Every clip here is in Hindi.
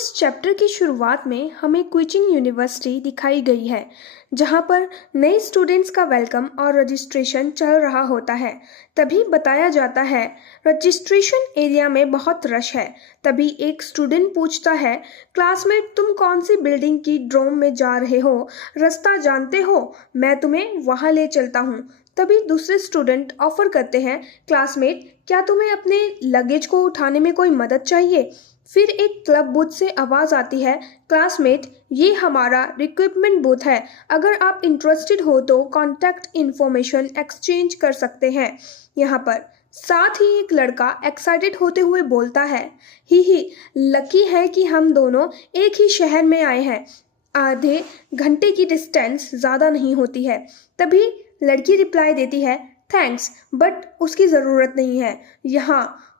इस चैप्टर की शुरुआत में हमें क्विचिंग यूनिवर्सिटी दिखाई गई है, जहां पर नए स्टूडेंट्स का वेलकम और रजिस्ट्रेशन चल रहा होता है। तभी बताया जाता है रजिस्ट्रेशन एरिया में बहुत रश है। तभी एक स्टूडेंट पूछता है, क्लासमेट तुम कौन सी बिल्डिंग की ड्रोम में जा रहे हो, रास्ता जानते हो? मैं तुम्हें वहां ले चलता हूँ। तभी दूसरे स्टूडेंट ऑफर करते हैं, क्लासमेट क्या तुम्हें अपने लगेज को उठाने में कोई मदद चाहिए? फिर एक क्लब बूथ से आवाज़ आती है, क्लासमेट ये हमारा रिक्रूटमेंट बूथ है, अगर आप इंटरेस्टेड हो तो कांटेक्ट इन्फॉर्मेशन एक्सचेंज कर सकते हैं यहाँ पर। साथ ही एक लड़का एक्साइटेड होते हुए बोलता है, ही लकी है कि हम दोनों एक ही शहर में आए हैं, आधे घंटे की डिस्टेंस ज़्यादा नहीं होती है। तभी लड़की रिप्लाई देती है, थैंक्स बट उसकी ज़रूरत नहीं है,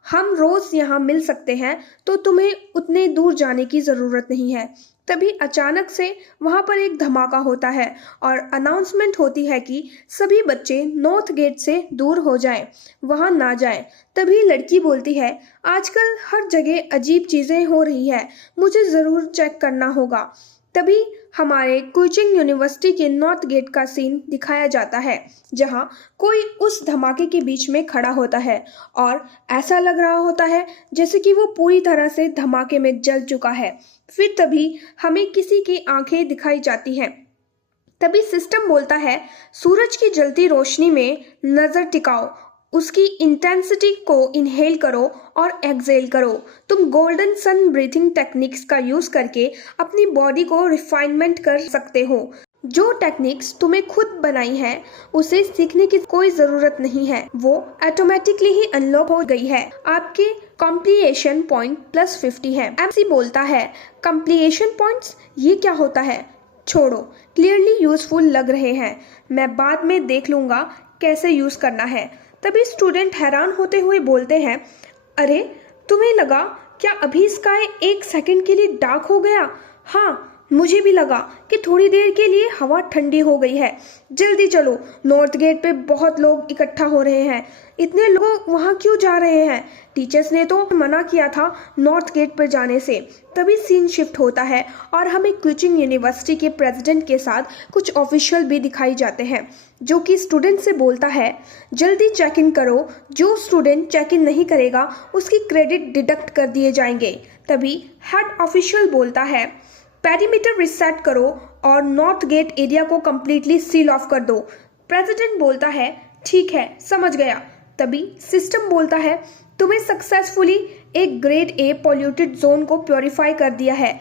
हम रोज़ यहाँ मिल सकते हैं तो तुम्हें उतने दूर जाने की ज़रूरत नहीं है। तभी अचानक से वहाँ पर एक धमाका होता है और अनाउंसमेंट होती है कि सभी बच्चे नॉर्थ गेट से दूर हो जाएं, वहाँ ना जाएं। तभी लड़की बोलती है, आजकल हर जगह अजीब चीज़ें हो रही है, मुझे ज़रूर चेक करना होगा। तभी हमारे क्विचिंग यूनिवर्सिटी के नॉर्थ गेट का सीन दिखाया जाता है, जहां कोई उस धमाके के बीच में खड़ा होता है और ऐसा लग रहा होता है जैसे कि वो पूरी तरह से धमाके में जल चुका है। फिर तभी हमें किसी की आंखें दिखाई जाती हैं। तभी सिस्टम बोलता है, सूरज की जलती रोशनी में नज़र टिकाओ, उसकी इंटेंसिटी को इनहेल करो और एक्सहेल करो। तुम गोल्डन सन ब्रीथिंग टेक्निक्स का यूज करके अपनी बॉडी को रिफाइनमेंट कर सकते हो। जो टेक्निक्स तुम्हें खुद बनाई है उसे सीखने की कोई जरूरत नहीं है, वो ऑटोमेटिकली ही अनलॉक हो गई है। आपके कॉम्प्लीशन पॉइंट +50 है। एमसी बोलता है, कॉम्प्लीशन पॉइंट्स ये क्या होता है? छोड़ो, क्लियरली यूजफुल लग रहे हैं, मैं बाद में देख लूंगा कैसे यूज करना है। तभी स्टूडेंट हैरान होते हुए बोलते हैं, अरे तुम्हें लगा क्या अभी स्काई 1 सेकंड के लिए डार्क हो गया? हाँ, मुझे भी लगा कि थोड़ी देर के लिए हवा ठंडी हो गई है। जल्दी चलो, नॉर्थ गेट पे बहुत लोग इकट्ठा हो रहे हैं, इतने लोग वहाँ क्यों जा रहे हैं? टीचर्स ने तो मना किया था नॉर्थ गेट पर जाने से। तभी सीन शिफ्ट होता है और हमें क्विचिंग यूनिवर्सिटी के प्रेसिडेंट के साथ कुछ ऑफिशियल भी दिखाई जाते हैं, जो कि स्टूडेंट से बोलता है, जल्दी चेक इन करो, जो स्टूडेंट चेक इन नहीं करेगा उसकी क्रेडिट डिडक्ट कर दिए जाएंगे। तभी हेड ऑफिशियल बोलता है, पेरीमीटर रिसेट करो और नॉर्थ गेट एरिया को कम्प्लीटली सील ऑफ कर दो। प्रेसिडेंट बोलता है, ठीक है, समझ गया। तभी सिस्टम बोलता है, तुम्हें सक्सेसफुली एक ग्रेड ए पॉल्यूटेड जोन को प्योरीफाई कर दिया है।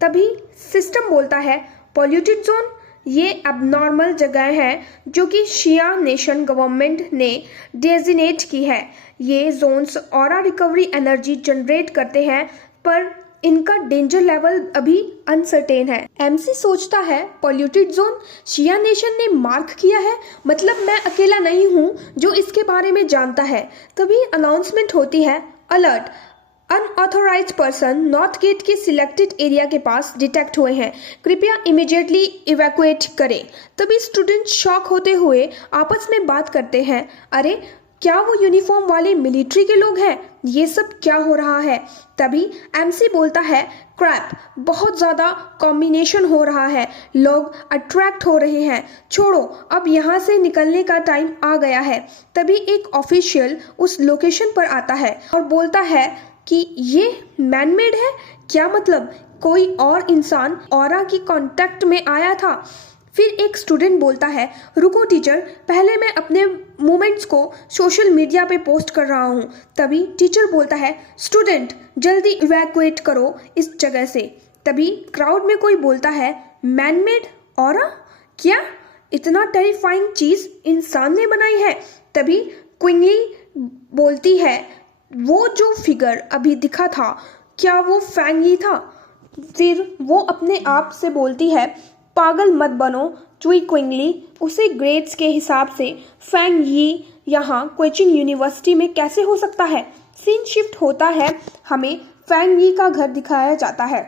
तभी सिस्टम बोलता है, पॉल्यूटेड जोन ये एबनॉर्मल जगह है जो कि शिया नेशन गवर्नमेंट ने डेजिनेट की है। ये zones aura recovery energy generate करते हैं, पर इनका डेंजर लेवल अभी अनसर्टेन है। एमसी सोचता है, पॉल्यूटेड जोन शिया नेशन ने मार्क किया है, मतलब मैं अकेला नहीं हूँ जो इसके बारे में जानता है। तभी अनाउंसमेंट होती है, alert, unauthorised person north gate के सिलेक्टेड एरिया के पास डिटेक्ट हुए हैं, कृपया इमीडिएटली इवैक्यूएट करें। तभी स्टूडेंट शॉक होते हुए आपस में बात करते हैं, अरे क्या वो यूनिफॉर्म वाले मिलिट्री के लोग हैं? ये सब क्या हो रहा है? तभी एमसी बोलता है, क्रैप, बहुत ज़्यादा कॉम्बिनेशन हो रहा है, लोग अट्रैक्ट हो रहे हैं, छोड़ो, अब यहाँ से निकलने का टाइम आ गया है। तभी एक ऑफिशियल उस लोकेशन पर आता है और बोलता है कि ये मैनमेड है, क्या मतलब कोई और इंसान ऑरा की कांटेक्ट में आया था? फिर एक स्टूडेंट बोलता है, रुको टीचर, पहले मैं अपने मूवमेंट्स को सोशल मीडिया पे पोस्ट कर रहा हूँ। तभी टीचर बोलता है, स्टूडेंट जल्दी इवैक्यूएट करो इस जगह से। तभी क्राउड में कोई बोलता है, मैनमेड ऑरा? क्या इतना टेरिफाइंग चीज़ इंसान ने बनाई है? तभी क्विंगली बोलती है, वो जो फिगर अभी दिखा था क्या वो फैंग ही था? फिर वो अपने आप से बोलती है, पागल मत बनो चुई क्विंगली, उसे ग्रेड्स के हिसाब से फैंग यी यहाँ क्विचिंग यूनिवर्सिटी में कैसे हो सकता है? सीन शिफ्ट होता है, हमें फैंग यी का घर दिखाया जाता है।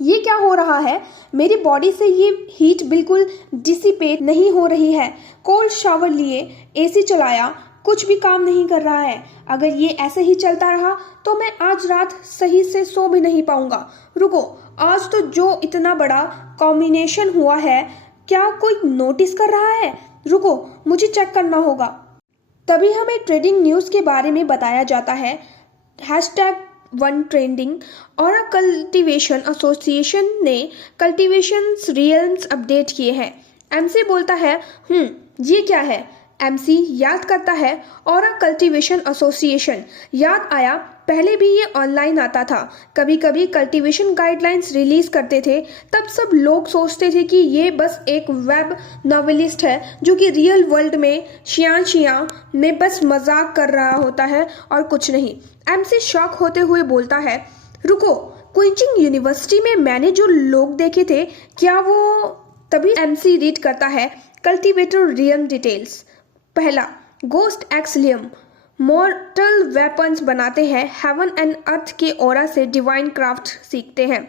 ये क्या हो रहा है? मेरी बॉडी से ये हीट बिल्कुल डिसिपेट नहीं हो रही है। कोल्ड शावर लिए, एसी चलाया, कुछ भी काम नहीं कर रहा है। अगर ये ऐसे ही चलता रहा तो मैं आज रात सही से सो भी नहीं पाऊंगा। रुको, आज तो जो इतना बड़ा कॉम्बिनेशन हुआ है, क्या कोई नोटिस कर रहा है? रुको, मुझे चेक करना होगा। तभी हमें ट्रेडिंग न्यूज़ के बारे में बताया जाता है। #1 ट्रेंडिंग और कल्टीवेशन एसोसिएशन ने कल्टीवेशन रियल्स अपडेट किए हैं। एमसी बोलता है ये क्या है? एमसी याद करता है और कल्टीवेशन एसोसिएशन। याद आया, पहले भी ये ऑनलाइन आता था। कभी कभी कल्टीवेशन गाइडलाइंस रिलीज करते थे, तब सब लोग सोचते थे कि ये बस एक वेब नॉवेलिस्ट है जो कि रियल वर्ल्ड में शिया में बस मजाक कर रहा होता है और कुछ नहीं। एमसी शॉक होते हुए बोलता है, रुको, क्विचिंग यूनिवर्सिटी में मैंने जो लोग देखे थे, क्या वो? तभी एमसी रीड करता है कल्टीवेटर रियम डिटेल्स। पहला, गोस्ट एक्सलियम मॉर्टल वेपन्स बनाते हैं, हेवन एंड अर्थ के ऑरा से डिवाइन क्राफ्ट सीखते हैं।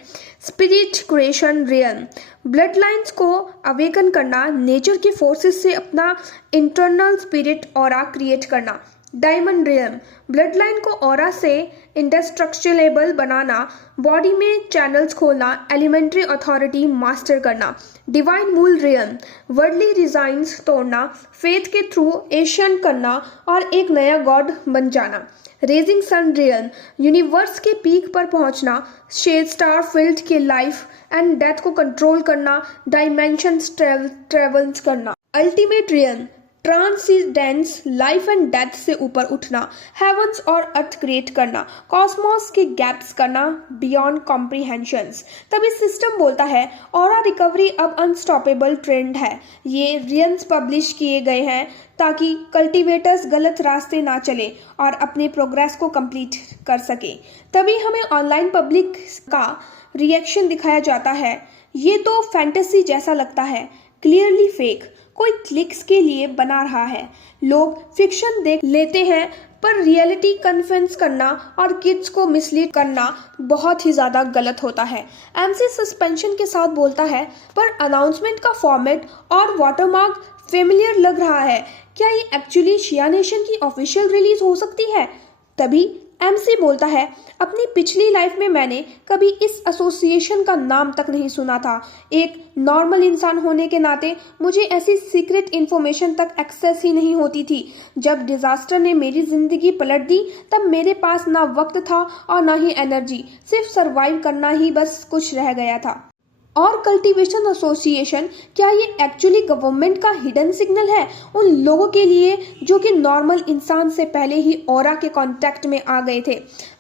स्पिरिट क्रिएशन रियम, ब्लड लाइन्स को अवेकन करना, नेचर के फोर्सेस से अपना इंटरनल स्पिरिट ऑरा क्रिएट करना। डायमंड रियम, ब्लड लाइन को ऑरा से इंडेस्ट्रक्चरेबल बनाना, बॉडी में चैनल्स खोलना, एलिमेंट्री अथॉरिटी मास्टर करना। डिवाइन मूल रियम, वर्ल्डली डिजाइन्स तोड़ना, फेथ के थ्रू एशियन करना और एक नया गॉड बन जाना। रेजिंग सन रियम, यूनिवर्स के पीक पर पहुंचना, शेड स्टार फील्ड के लाइफ एंड डेथ को कंट्रोल करना, डायमेंशंस ट्रेवल्स करना। Ultimate realm, transcendence, life and death से ऊपर उठना, हेवंस और अर्थ क्रिएट करना, कॉस्मोस के गैप्स करना, बियॉन्ड कॉम्प्रिहेंशंस। तभी सिस्टम बोलता है, ऑरा रिकवरी अब अनस्टॉपेबल ट्रेंड है। ये रियल्स पब्लिश किए गए हैं ताकि कल्टीवेटर्स गलत रास्ते ना चले और अपने प्रोग्रेस को कंप्लीट कर सके। तभी हमें ऑनलाइन पब्लिक का रिएक्शन दिखाया जाता है। ये तो फैंटेसी जैसा लगता है, क्लियरली फेक, कोई क्लिक्स के लिए बना रहा है। लोग फिक्शन देख लेते हैं, पर रियलिटी कन्फ्यूज करना और किड्स को मिसलीड करना बहुत ही ज़्यादा गलत होता है। एमसी सस्पेंशन के साथ बोलता है, पर अनाउंसमेंट का फॉर्मेट और वाटरमार्क फेमिलियर लग रहा है। क्या ये एक्चुअली शिया नेशन की ऑफिशियल रिलीज हो सकती है? तभी एमसी बोलता है, अपनी पिछली लाइफ में मैंने कभी इस एसोसिएशन का नाम तक नहीं सुना था। एक नॉर्मल इंसान होने के नाते मुझे ऐसी सीक्रेट इन्फॉर्मेशन तक एक्सेस ही नहीं होती थी। जब डिजास्टर ने मेरी जिंदगी पलट दी, तब मेरे पास ना वक्त था और ना ही एनर्जी, सिर्फ सरवाइव करना ही बस कुछ रह गया था। और कल्टीवेशन एसोसिएशन, क्या ये एक्चुअली गवर्नमेंट का हिडन सिग्नल है उन लोगों के लिए जो कि नॉर्मल इंसान से पहले ही ऑरा के कांटेक्ट में आ गए थे?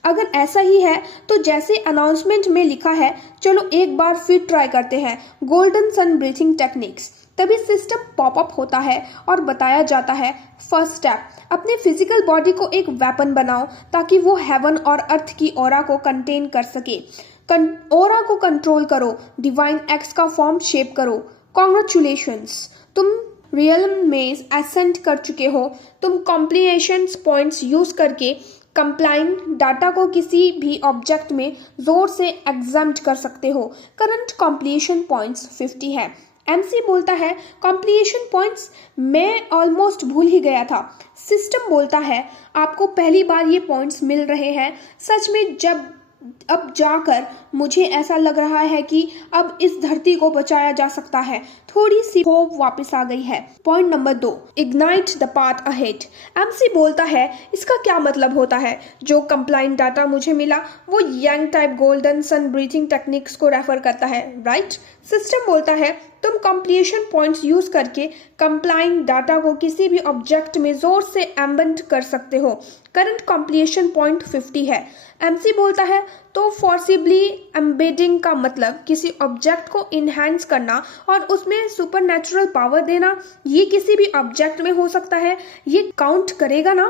अगर ऐसा ही है तो जैसे अनाउंसमेंट में लिखा है, चलो एक बार फिर ट्राई करते हैं गोल्डन सन ब्रीथिंग टेक्निक्स। तभी सिस्टम पॉपअप होता है और बताया जाता है, फर्स्ट स्टेप, अपने फिजिकल बॉडी को एक वेपन बनाओ ताकि वो हेवन और अर्थ की ऑरा को कंटेन कर सके। ऑरा को कंट्रोल करो, डिवाइन एक्स का फॉर्म शेप करो। कॉन्ग्रेचुलेशंस, तुम रियल्म में एसेंट कर चुके हो। तुम कॉम्प्लिएशन पॉइंट्स यूज करके कंप्लाइन डाटा को किसी भी ऑब्जेक्ट में जोर से एग्जाम्प्ट कर सकते हो। करंट कॉम्प्लिएशन पॉइंट्स 50 है। एमसी बोलता है, कॉम्प्लिएशन पॉइंट्स मैं ऑलमोस्ट भूल ही गया था। सिस्टम बोलता है, आपको पहली बार ये पॉइंट्स मिल रहे हैं। सच में अब जाकर मुझे ऐसा लग रहा है कि अब इस धरती को बचाया जा सकता है। थोड़ी सी होप वापस आ गई है। Point number 2, ignite the path ahead. MC बोलता है, इसका क्या मतलब होता है? जो कंप्लाइंट डाटा मुझे मिला वो यंग टाइप गोल्डन सन ब्रीथिंग टेक्निक्स को रेफर करता है, राइट? सिस्टम बोलता है, तुम कंप्लीशन पॉइंट्स यूज करके कंप्लाइंट डाटा को किसी भी ऑब्जेक्ट में जोर से एम्बेड कर सकते हो। करंट कंप्लीशन पॉइंट 50 है। एमसी बोलता है, तो फोर्सिबली एम्बेडिंग का मतलब किसी ऑब्जेक्ट को इनहैंस करना और उसमें सुपरनैचुरल पावर देना। ये किसी भी ऑब्जेक्ट में हो सकता है, ये काउंट करेगा ना?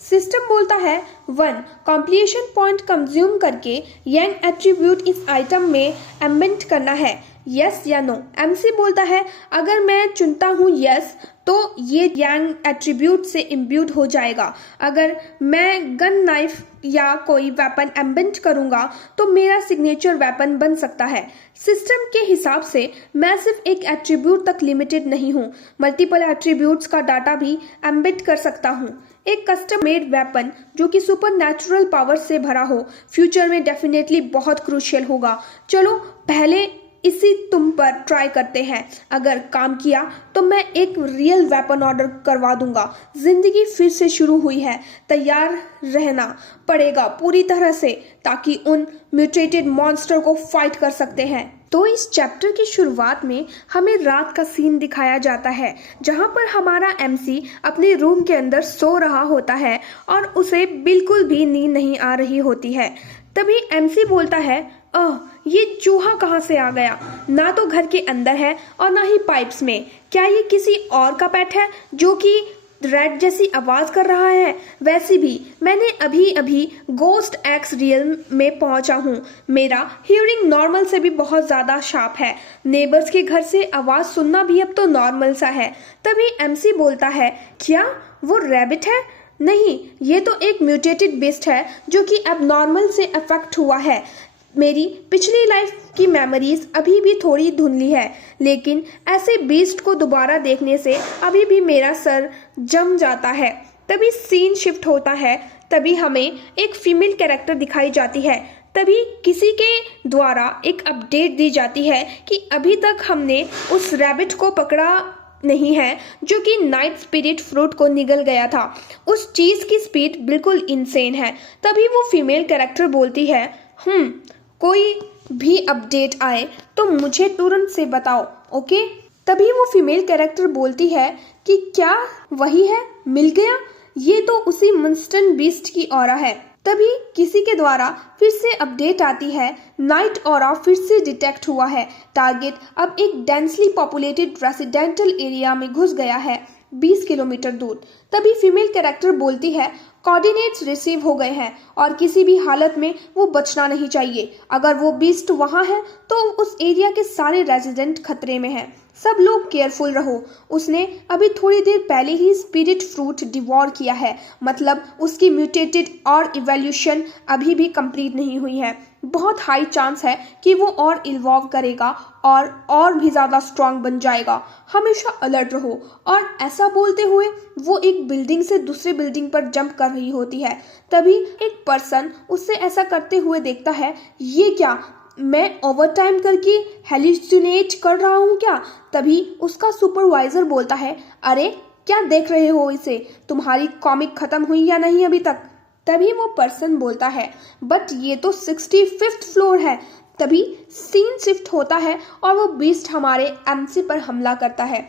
सिस्टम बोलता है, 1, कंप्लीशन पॉइंट कंज्यूम करके यंग एट्रीब्यूट इस आइटम में एम्बेड करना है, यस या नो? एमसी बोलता है, अगर मैं चुनता हूँ यस तो ये यंग एट्रीब्यूट से इम्ब्यूड हो जाएगा। अगर मैं गन नाइफ या कोई वेपन एम्बेड करूंगा तो मेरा सिग्नेचर वेपन बन सकता है। सिस्टम के हिसाब से मैं सिर्फ एक एट्रीब्यूट तक लिमिटेड नहीं हूँ, मल्टीपल एट्रीब्यूट्स का डाटा भी एम्बेड कर सकता हूँ। एक कस्टम मेड वेपन जो कि सुपर नेचुरल पावर से भरा हो फ्यूचर में डेफिनेटली बहुत क्रूशियल होगा। चलो पहले इसी तुम पर ट्राई करते हैं, अगर काम किया तो मैं एक रियल वेपन ऑर्डर करवा दूंगा। जिंदगी फिर से शुरू हुई है, तैयार रहना पड़ेगा पूरी तरह से ताकि उन म्यूटेटेड मॉन्स्टर को फाइट कर सकते हैं। तो इस चैप्टर की शुरुआत में हमें रात का सीन दिखाया जाता है जहां पर हमारा एमसी अपने रूम के अंदर सो रहा होता है और उसे बिल्कुल भी नींद नहीं आ रही होती है। तभी एमसी बोलता है, ये चूहा कहाँ से आ गया? ना तो घर के अंदर है और ना ही पाइप्स में। क्या ये किसी और का पेट है जो कि रेड जैसी आवाज कर रहा है? वैसे भी मैंने अभी अभी गोस्ट एक्स रियल में पहुंचा हूँ। मेरा हियरिंग नॉर्मल से भी बहुत ज्यादा शार्प है। नेबर्स के घर से आवाज सुनना भी अब तो नॉर्मल सा है। तभी एमसी बोलता है, क्या वो रैबिट है? नहीं, ये तो एक म्यूटेटेड बीस्ट है जो कि अब नॉर्मल से अफेक्ट हुआ है। मेरी पिछली लाइफ की मेमोरीज अभी भी थोड़ी धुंधली है, लेकिन ऐसे बीस्ट को दोबारा देखने से अभी भी मेरा सर जम जाता है। तभी सीन शिफ्ट होता है। तभी हमें एक फीमेल कैरेक्टर दिखाई जाती है। तभी किसी के द्वारा एक अपडेट दी जाती है कि अभी तक हमने उस रैबिट को पकड़ा नहीं है जो कि नाइट स्पिरिट फ्रूट को निगल गया था। उस चीज की स्पीड बिल्कुल इनसेन है। तभी वो फीमेल कैरेक्टर बोलती है, कोई भी अपडेट आए तो मुझे तुरंत से बताओ, ओके? तभी वो फीमेल कैरेक्टर बोलती है कि क्या वही है? मिल गया? ये तो उसी मॉन्स्टर बीस्ट की ऑरा है। तभी किसी के द्वारा फिर से अपडेट आती है, नाइट ऑरा फिर से डिटेक्ट हुआ है। टारगेट अब एक डेंसली पॉपुलेटेड रेसिडेंटल एरिया में घुस गया है 20 किलोमीटर दूर। तभी फीमेल कैरेक्टर बोलती है, कोऑर्डिनेट्स रिसीव हो गए हैं और किसी भी हालत में वो बचना नहीं चाहिए। अगर वो बीस्ट वहां है तो उस एरिया के सारे रेजिडेंट खतरे में हैं। सब लोग केयरफुल रहो। उसने अभी थोड़ी देर पहले ही स्पिरिट फ्रूट डिवोर किया है, मतलब उसकी म्यूटेटेड और इवोल्यूशन अभी भी कंप्लीट नहीं हुई है। बहुत हाई चांस है कि वो और इवॉल्व करेगा और भी ज्यादा स्ट्रांग बन जाएगा। हमेशा अलर्ट रहो। और ऐसा बोलते हुए वो एक बिल्डिंग से दूसरे बिल्डिंग पर जंप कर रही होती है। तभी एक पर्सन उससे ऐसा करते हुए देखता है, ये क्या, मैं ओवरटाइम करके हेलुसिनेट कर रहा हूँ क्या? तभी उसका सुपरवाइजर बोलता है, अरे क्या देख रहे हो इसे? तुम्हारी कॉमिक खत्म हुई या नहीं अभी तक? तभी वो पर्सन बोलता है, बट ये तो 65th फ्लोर है। तभी सीन शिफ्ट होता है और वो बीस्ट हमारे एमसी पर हमला करता है।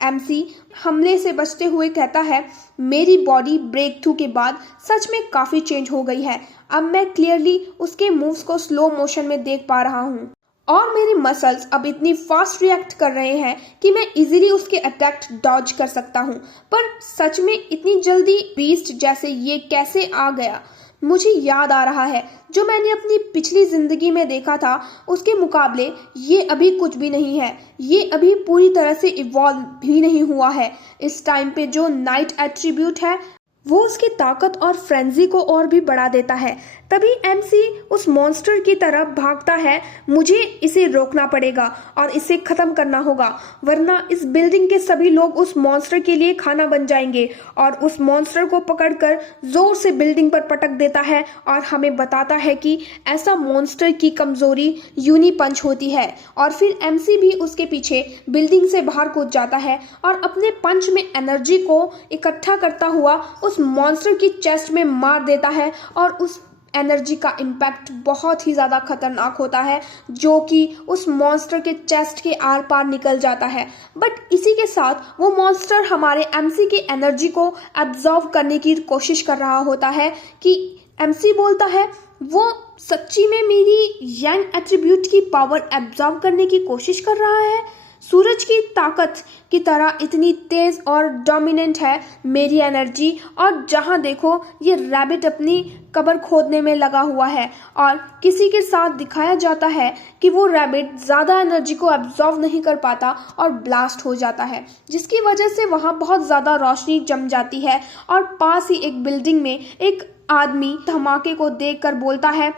एमसी हमले से बचते हुए कहता है, मेरी बॉडी ब्रेक थ्रू के बाद सच में काफी चेंज हो गई है। अब मैं क्लियरली उसके मूव्स को स्लो मोशन में देख पा रहा हूँ और मेरे मसल्स अब इतनी फास्ट रिएक्ट कर रहे हैं कि मैं इजीली उसके अटैक डॉज कर सकता हूँ। पर सच में इतनी जल्दी बीस्ट जैसे ये कैसे आ गया? मुझे याद आ रहा है जो मैंने अपनी पिछली जिंदगी में देखा था, उसके मुकाबले ये अभी कुछ भी नहीं है। ये अभी पूरी तरह से इवॉल्व भी नहीं हुआ है। इस टाइम पे जो नाइट एट्रीब्यूट है वो उसकी ताकत और फ्रेंजी को और भी बढ़ा देता है। तभी एमसी उस मॉन्स्टर की तरफ भागता है। मुझे इसे रोकना पड़ेगा और इसे खत्म करना होगा, वरना इस बिल्डिंग के सभी लोग उस मॉन्स्टर के लिए खाना बन जाएंगे। और उस मॉन्स्टर को पकड़कर जोर से बिल्डिंग पर पटक देता है और हमें बताता है कि ऐसा मॉन्स्टर की कमजोरी यूनी पंच होती है। और फिर एमसी भी उसके पीछे बिल्डिंग से बाहर कूद जाता है और अपने पंच में एनर्जी को इकट्ठा करता हुआ उस मॉन्स्टर की चेस्ट में मार देता है। और उस एनर्जी का इम्पैक्ट बहुत ही ज़्यादा खतरनाक होता है जो कि उस मॉन्स्टर के चेस्ट के आर पार निकल जाता है। बट इसी के साथ वो मॉन्स्टर हमारे एमसी की एनर्जी को एब्जॉर्व करने की कोशिश कर रहा होता है कि एमसी बोलता है, वो सच्ची में मेरी यंग एट्रीब्यूट की पावर एब्जॉर्व करने की कोशिश कर रहा है। सूरज की ताकत की तरह इतनी तेज और डोमिनेंट है मेरी एनर्जी। और जहां देखो ये रैबिट अपनी कब्र खोदने में लगा हुआ है और किसी के साथ दिखाया जाता है कि वो रैबिट ज़्यादा एनर्जी को एब्जॉर्व नहीं कर पाता और ब्लास्ट हो जाता है, जिसकी वजह से वहाँ बहुत ज़्यादा रोशनी जम जाती है। और पास ही एक बिल्डिंग में एक आदमी धमाके को देखकर बोलता है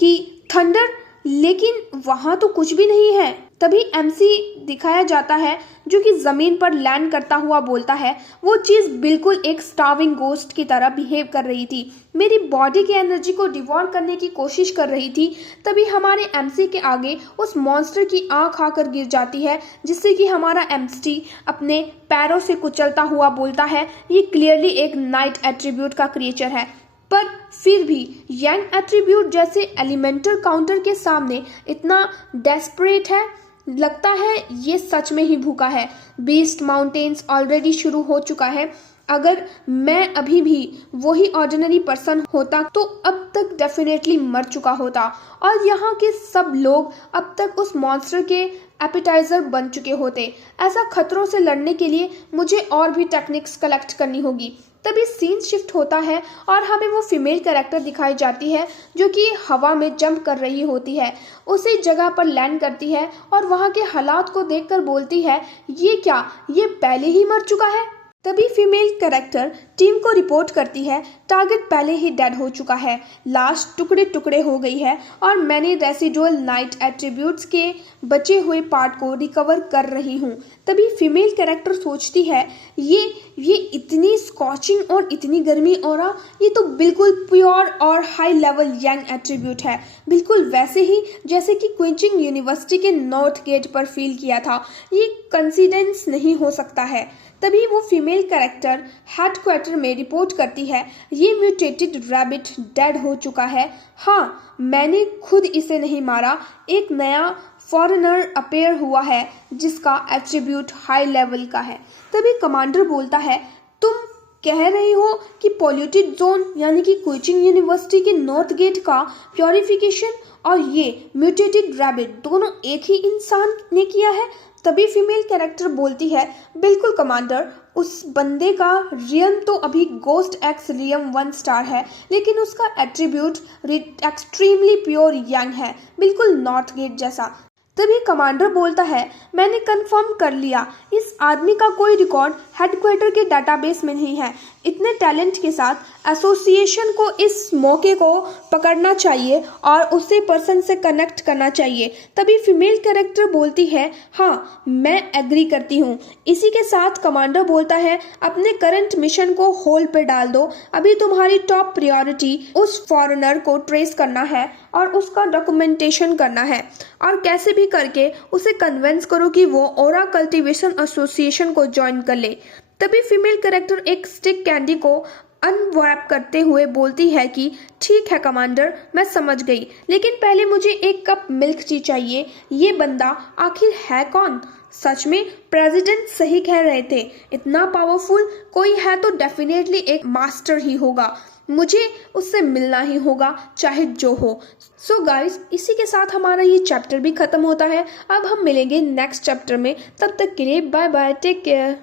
कि थंडर, लेकिन वहाँ तो कुछ भी नहीं है। तभी एमसी दिखाया जाता है जो कि ज़मीन पर लैंड करता हुआ बोलता है, वो चीज़ बिल्कुल एक स्टार्विंग गोस्ट की तरह बिहेव कर रही थी, मेरी बॉडी की एनर्जी को डिवॉर करने की कोशिश कर रही थी। तभी हमारे एमसी के आगे उस मॉन्स्टर की आंख आकर गिर जाती है, जिससे कि हमारा एमसी अपने पैरों से कुचलता हुआ बोलता है, ये क्लियरली एक नाइट एट्रीब्यूट का क्रिएचर है। पर फिर भी यंग एट्रीब्यूट जैसे एलिमेंटल काउंटर के सामने इतना डेस्परेट है, लगता है ये सच में ही भूखा है। बीस्ट माउंटेन्स ऑलरेडी शुरू हो चुका है। अगर मैं अभी भी वही ऑर्डिनरी पर्सन होता तो अब तक डेफिनेटली मर चुका होता, और यहाँ के सब लोग अब तक उस मॉन्स्टर के एपिटाइजर बन चुके होते। ऐसा खतरों से लड़ने के लिए मुझे और भी टेक्निक्स कलेक्ट करनी होगी। तभी सीन शिफ्ट होता है और हमें वो फीमेल कैरेक्टर दिखाई जाती है जो कि हवा में जंप कर रही होती है, उसी जगह पर लैंड करती है और वहाँ के हालात को देखकर बोलती है, ये क्या, ये पहले ही मर चुका है। तभी फीमेल कैरेक्टर टीम को रिपोर्ट करती है, टारगेट पहले ही डेड हो चुका है, लाश टुकड़े टुकड़े हो गई है और मैंने रेसिडुअल नाइट एट्रीब्यूट्स के बचे हुए पार्ट को रिकवर कर रही हूँ। तभी फीमेल कैरेक्टर सोचती है, ये इतनी स्कॉचिंग और इतनी गर्मी ऑरा, ये तो बिल्कुल प्योर और हाई लेवल यंग एट्रीब्यूट है, बिल्कुल वैसे ही जैसे कि क्विचिंग यूनिवर्सिटी के नॉर्थ गेट पर फील किया था। ये कंसिडेंस नहीं हो सकता है। तभी वो फीमेल कैरेक्टर हेडक्वार्टर में रिपोर्ट करती है, ये म्यूटेटेड रैबिट डेड हो चुका है। हाँ, मैंने खुद इसे नहीं मारा, एक नया फॉरेनर अपेयर हुआ है जिसका एट्रीब्यूट हाई लेवल का है। तभी कमांडर बोलता है, तुम कह रही हो कि पॉल्यूटेड जोन यानी कि क्विचिंग यूनिवर्सिटी के नॉर्थ गेट का प्योरिफिकेशन और ये म्यूटेटेड रैबिट दोनों एक ही इंसान ने किया है। तभी फीमेल कैरेक्टर बोलती है, बिल्कुल कमांडर, उस बंदे का रियम तो अभी गोस्ट एक्स रियम 1 स्टार है, लेकिन उसका एट्रीब्यूट एक्सट्रीमली प्योर यंग है, बिल्कुल नॉर्थ गेट जैसा। तभी कमांडर बोलता है, मैंने कंफर्म कर लिया, इस आदमी का कोई रिकॉर्ड हेडक्वार्टर के डाटाबेस में नहीं है। इतने टैलेंट के साथ एसोसिएशन को इस मौके को पकड़ना चाहिए और उसे पर्सन से कनेक्ट करना चाहिए। तभी फीमेल कैरेक्टर बोलती है, हाँ मैं एग्री करती हूँ। इसी के साथ कमांडर बोलता है, अपने करंट मिशन को होल्ड पे डाल दो, अभी तुम्हारी टॉप प्रायोरिटी उस फॉरेनर को ट्रेस करना है और उसका डॉक्यूमेंटेशन करना है, और कैसे भी करके उसे कन्विंस करो कि वो ओरा कल्टीवेशन एसोसिएशन को ज्वाइन कर ले। तभी फीमेल कैरेक्टर एक स्टिक कैंडी को अनवैप करते हुए बोलती है कि ठीक है कमांडर, मैं समझ गई, लेकिन पहले मुझे एक कप मिल्क टी चाहिए। ये बंदा आखिर है कौन? सच में प्रेसिडेंट सही कह रहे थे, इतना पावरफुल कोई है तो डेफिनेटली एक मास्टर ही होगा, मुझे उससे मिलना ही होगा चाहे जो हो। सो गाइस, इसी के साथ हमारा ये चैप्टर भी खत्म होता है। अब हम मिलेंगे नेक्स्ट चैप्टर में, तब तक के लिए बाय बाय, टेक केयर।